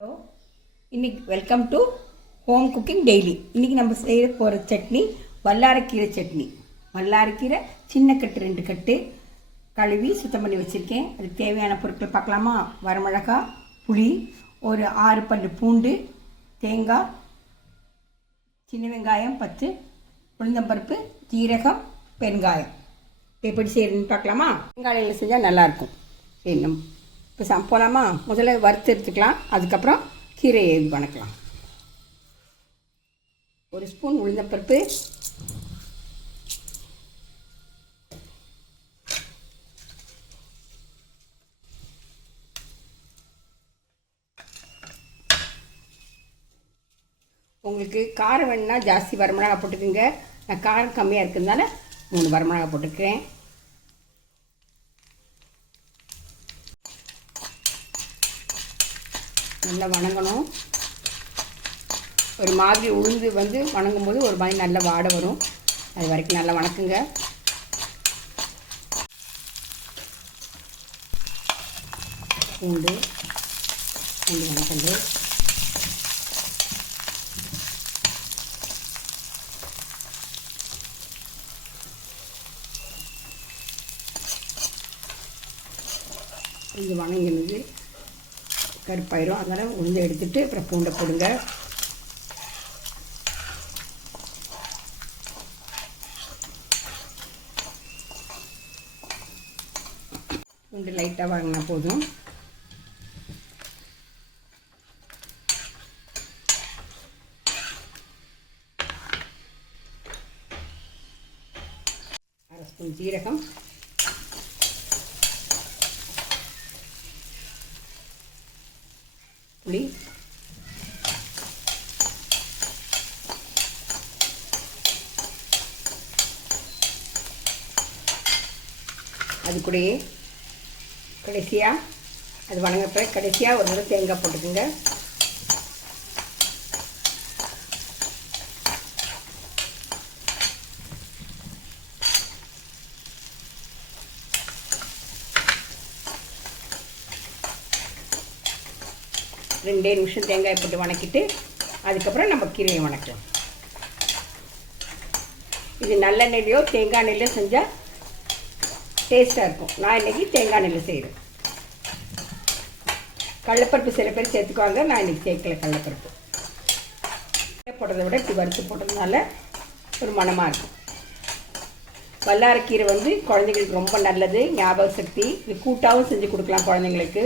Hello, இன்றைக்கி welcome to home cooking daily. இன்றைக்கி நம்ம செய்ய போகிற சட்னி வல்லாரைக்கீரை சட்னி. வல்லாரைக்கீரை சின்ன கட்டு 2 கட்டு கழுவி சுத்தம் பண்ணி வச்சுருக்கேன். அதுக்கு தேவையான பொருட்கள் பார்க்கலாமா? வரமிளகாய், புளி, ஒரு 6 பல்லு பூண்டு, தேங்காய், சின்ன வெங்காயம் 10, உளுந்தம்பருப்பு, ஜீரகம், பெருங்காயம். எப்படி செய்யறதுன்னு பார்க்கலாமா? வெங்காயம் செஞ்சால் நல்லாயிருக்கும். சரி, நம்ம இப்போ போகலாமா? முதல்ல வறுத்து எடுத்துக்கலாம், அதுக்கப்புறம் கீரையை இது வணக்கலாம். 1 ஸ்பூன் உளுந்தம்பருப்பு, உங்களுக்கு காரம் வேணுன்னா ஜாஸ்தி வரமிளகாய் போட்டுக்கோங்க. நான் காரம் கம்மியாக இருக்கிறதுனால 3 வரமிளகாய் போட்டுக்கிறேன். நல்லா வணங்கணும். ஒரு மாதிரி உளுந்து வணங்கும் போது ஒரு மாதிரி நல்ல வாடை வரும். அது வரைக்கும் நல்லா வணக்குங்க. பூண்டு வணக்கண்டு. இது வணங்கினது கருப்பாயிரும், அதனால் உளுந்து எடுத்துகிட்டு அப்புறம் பூண்டை போடுங்க. பூண்டு லைட்டாக வாங்கினா போதும். அரை ஸ்பூன் ஜீரகம், புளி, அது கூடயே கடைசியாக அது வணங்கப்ப கடைசியாக ஒரு தடவை தேங்காய் போட்டுக்குங்க. ரெண்டே நிமிஷம் தேங்காய் போட்டு வணக்கிட்டு அதுக்கப்புறம் நம்ம கீரையை வணக்கலாம். இது நல்லெண்ணெயிலையோ தேங்காய் எண்ணெயிலையோ செஞ்சால் டேஸ்ட்டாக இருக்கும். நான் இன்றைக்கி தேங்காய் எண்ணெயில் செய்கிறேன். கடலைப்பருப்பு சில பேர் சேர்த்துக்குவாங்க, நான் இன்றைக்கி சேர்க்கல. கடலைப்பருப்பு போடுறதை விட இப்படி வறுத்து போடுறதுனால ஒரு மணமாக இருக்கும். வல்லாரைக்கீரை குழந்தைங்களுக்கு ரொம்ப நல்லது, ஞாபக சக்தி. இது கூட்டாகவும் செஞ்சு கொடுக்கலாம் குழந்தைங்களுக்கு.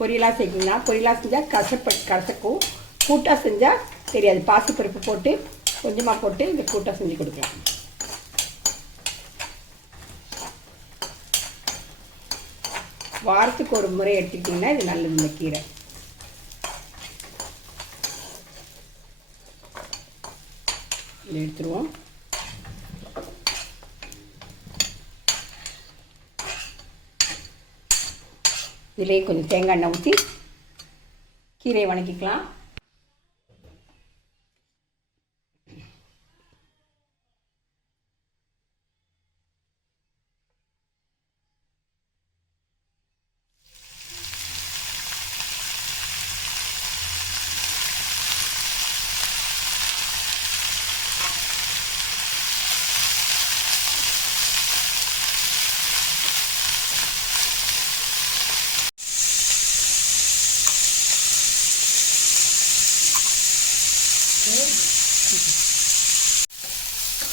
பொரியலாக செய்யணும்னா பொரியலாக செஞ்சால் கசக்கும். கூட்டாக செஞ்சால் தெரியாது. பாசிப்பருப்பு போட்டு கொஞ்சமாக போட்டு இந்த கூட்டாக செஞ்சு கொடுக்கலாம். வாரத்துக்கு ஒரு முறை எடுத்துக்கிட்டிங்கன்னா இது நல்லது. இந்த கீரை இதை எடுத்துருவோம். இதிலே கொஞ்சம் தேங்காய் எண்ணெய் ஊற்றி கீரையை வணக்கிக்கலாம்.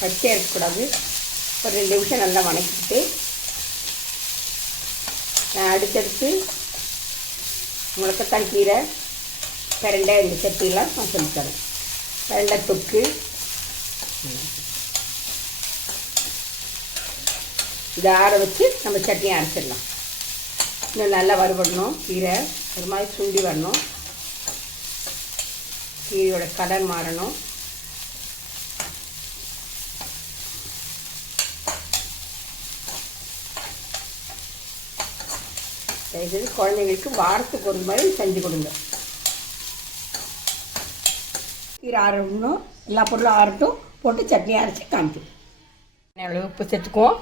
பச்சையாக இருக்கக்கூடாது. ஒரு 2 நிமிஷம் நல்லா வணக்கிட்டு அடுத்தடுத்து முளக்கத்தான் கீரை, பிரண்டை, இந்த சட்டிலாம் நான் சொல்லித்தரேன். பிரண்டை தொக்கு, இதை ஆற வச்சு நம்ம சட்னி அரைச்சிடலாம். இன்னும் நல்லா வறுபடணும். கீரை ஒரு மாதிரி சுண்டி வரணும். கீரையோட கலர் மாறணும். இது குழந்தைங்களுக்கு வாரத்துக்கு ஒரு முறை செஞ்சு கொடுங்க. கீரை ஆறணும், எல்லா பொருளும் ஆறட்டும், போட்டு சட்னி அரைச்சி காமிக்கும். அளவு உப்பு சேர்த்துக்குவோம்.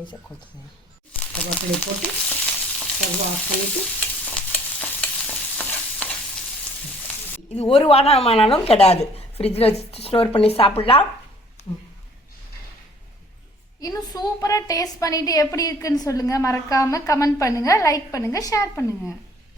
பைசா கொடுத்துருங்க. கருவேப்பிலை போட்டு ஸ்டவ் ஆஃப் பண்ணிவிட்டு இது ஒரு வாரமானாலும் கெடாது. ஃப்ரிட்ஜில் வச்சு ஸ்டோர் பண்ணி சாப்பிடலாம். இன்னும் சூப்பராக டேஸ்ட் பண்ணிவிட்டு எப்படி இருக்குன்னு சொல்லுங்கள். மறக்காமல் கமெண்ட் பண்ணுங்கள், லைக் பண்ணுங்கள், ஷேர் பண்ணுங்கள்.